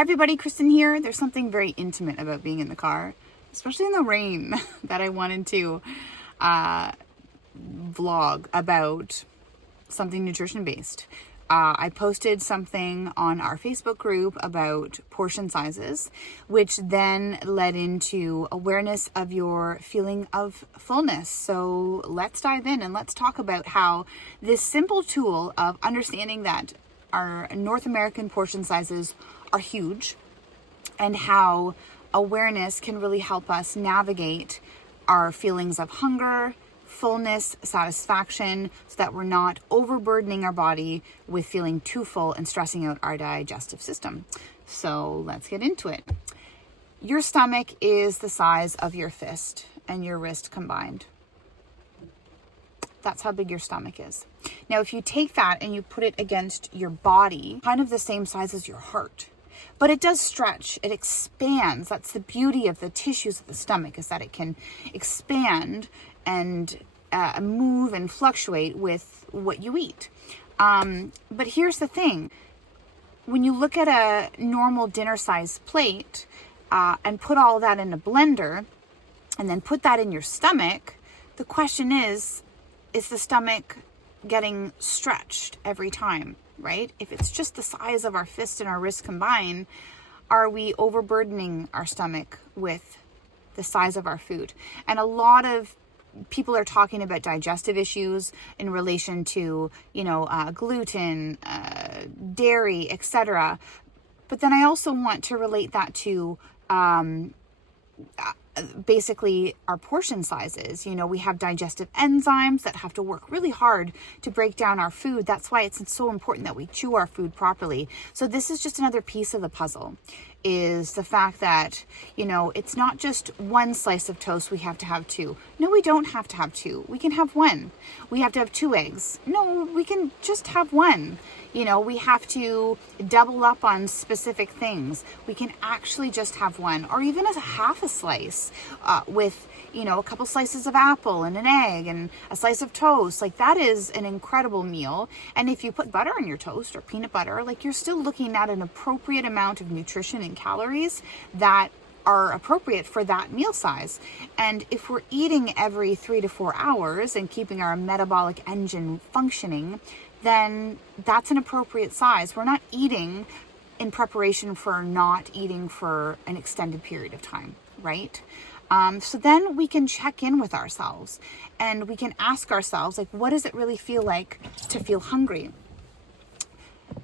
Hi everybody, Kristen here. There's something very intimate about being in the car, especially in the rain, that I wanted to vlog about something nutrition based. I posted something on our Facebook group about portion sizes, which then led into awareness of your feeling of fullness. So let's dive in and let's talk about how this simple tool of understanding that our North American portion sizes are huge and how awareness can really help us navigate our feelings of hunger, fullness, satisfaction, so that we're not overburdening our body with feeling too full and stressing out our digestive system. So let's get into it. Your stomach is the size of your fist and your wrist combined. That's how big your stomach is. Now, if you take that and you put it against your body, kind of the same size as your heart, but it does stretch, it expands. That's the beauty of the tissues of the stomach, is that it can expand and move and fluctuate with what you eat. But here's the thing. When you look at a normal dinner size plate and put all that in a blender and then put that in your stomach, the question is the stomach getting stretched every time, right? If it's just the size of our fist and our wrist combined, are we overburdening our stomach with the size of our food? And a lot of people are talking about digestive issues in relation to, gluten, dairy, etc. But then I also want to relate that to basically our portion sizes. We have digestive enzymes that have to work really hard to break down our food. That's why it's so important that we chew our food properly. So this is just another piece of the puzzle, is the fact that, it's not just one slice of toast we have to have two. No, we don't have to have two. We can have one. We have to have 2 eggs. No, we can just have one. We have to double up on specific things. We can actually just have one, or even a half a slice with, a couple slices of apple and an egg and a slice of toast. Like, that is an incredible meal. And if you put butter on your toast or peanut butter, you're still looking at an appropriate amount of nutrition and calories that are appropriate for that meal size. And if we're eating every 3 to 4 hours and keeping our metabolic engine functioning, then that's an appropriate size. We're not eating in preparation for not eating for an extended period of time, right? So then we can check in with ourselves and we can ask ourselves, what does it really feel like to feel hungry?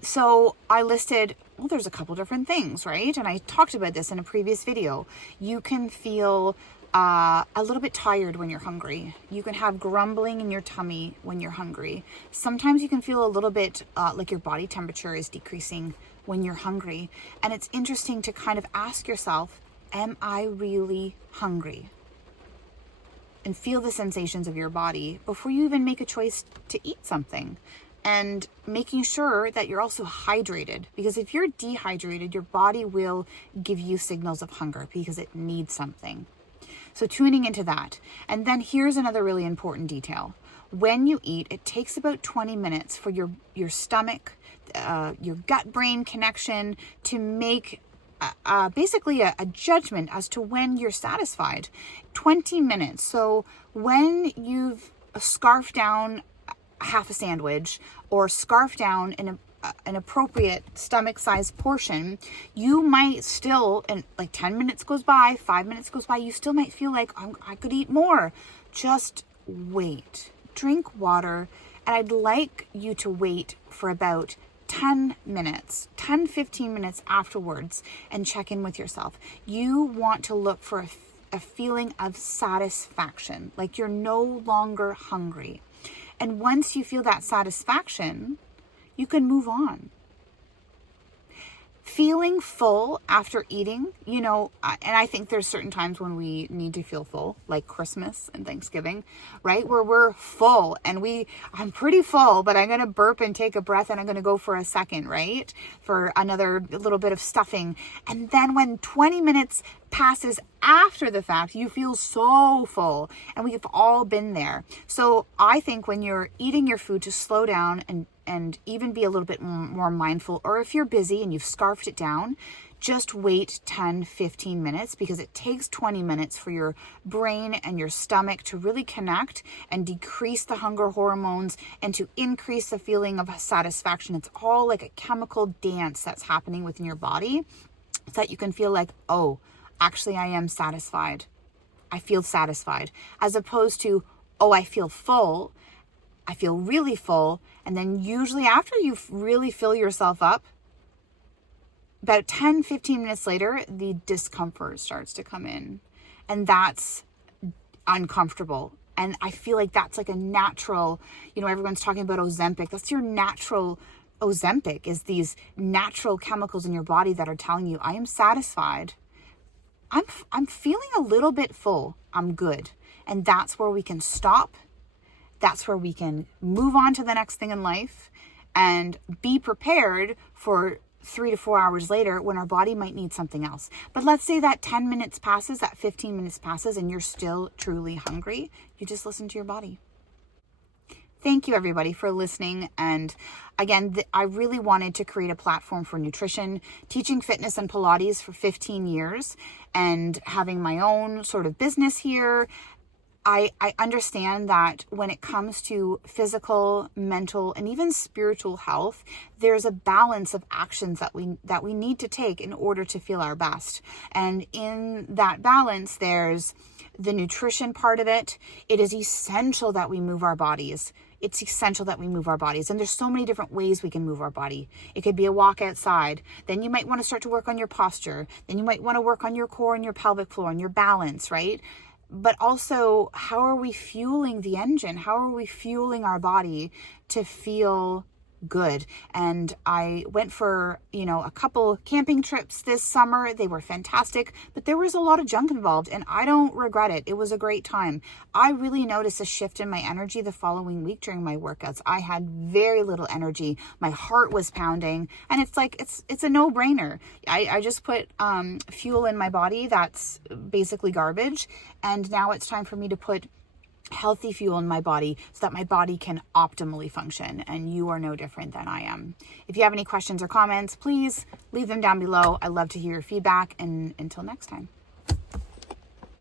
So I listed, there's a couple different things, right? And I talked about this in a previous video. You can feel a little bit tired when you're hungry. You can have grumbling in your tummy when you're hungry. Sometimes you can feel a little bit like your body temperature is decreasing when you're hungry. And it's interesting to kind of ask yourself, am I really hungry? And feel the sensations of your body before you even make a choice to eat something. And making sure that you're also hydrated, because if you're dehydrated, your body will give you signals of hunger because it needs something. So tuning into that. And then here's another really important detail. When you eat, it takes about 20 minutes for your stomach, your gut-brain connection to make basically a judgment as to when you're satisfied. 20 minutes. So when you've scarfed down half a sandwich or scarf down an appropriate stomach size portion, you might still, and 10 minutes goes by, 5 minutes goes by, you still might feel like I could eat more. Just wait, drink water. And I'd like you to wait for about 10 minutes, 15 minutes afterwards and check in with yourself. You want to look for a feeling of satisfaction, like you're no longer hungry. And once you feel that satisfaction, you can move on. Feeling full after eating, and I think there's certain times when we need to feel full, like Christmas and Thanksgiving, right? Where we're full and I'm pretty full, but I'm going to burp and take a breath and I'm going to go for a second, right? For another little bit of stuffing. And then when 20 minutes passes after the fact, you feel so full, and we've all been there. So I think when you're eating your food, to slow down and and even be a little bit more mindful. Or if you're busy and you've scarfed it down, just wait 10, 15 minutes, because it takes 20 minutes for your brain and your stomach to really connect and decrease the hunger hormones and to increase the feeling of satisfaction. It's all like a chemical dance that's happening within your body so that you can feel like, oh, actually I am satisfied. I feel satisfied, as opposed to, oh, I feel full. I feel really full. And then usually after you really fill yourself up, about 10, 15 minutes later, the discomfort starts to come in, and that's uncomfortable. And I feel like that's like a natural, everyone's talking about Ozempic. That's your natural Ozempic, is these natural chemicals in your body that are telling you, I am satisfied. I'm feeling a little bit full. I'm good. And that's where we can stop. That's where we can move on to the next thing in life and be prepared for 3 to 4 hours later when our body might need something else. But let's say that 10 minutes passes, that 15 minutes passes, and you're still truly hungry. You just listen to your body. Thank you, everybody, for listening. And again, I really wanted to create a platform for nutrition, teaching fitness and Pilates for 15 years and having my own sort of business here. I understand that when it comes to physical, mental, and even spiritual health, there's a balance of actions that we need to take in order to feel our best. And in that balance, there's the nutrition part of it. It is essential that we move our bodies. It's essential that we move our bodies. And there's so many different ways we can move our body. It could be a walk outside. Then you might want to start to work on your posture. Then you might want to work on your core and your pelvic floor and your balance, right? But also, how are we fueling the engine? How are we fueling our body to feel good? And I went for, a couple camping trips this summer. They were fantastic, but there was a lot of junk involved, and I don't regret it. It was a great time. I really noticed a shift in my energy the following week during my workouts. I had very little energy. My heart was pounding, and it's like, it's a no-brainer. I just put fuel in my body that's basically garbage, and now it's time for me to put healthy fuel in my body so that my body can optimally function. And you are no different than I am. If you have any questions or comments, please leave them down below. I love to hear your feedback, and until next time.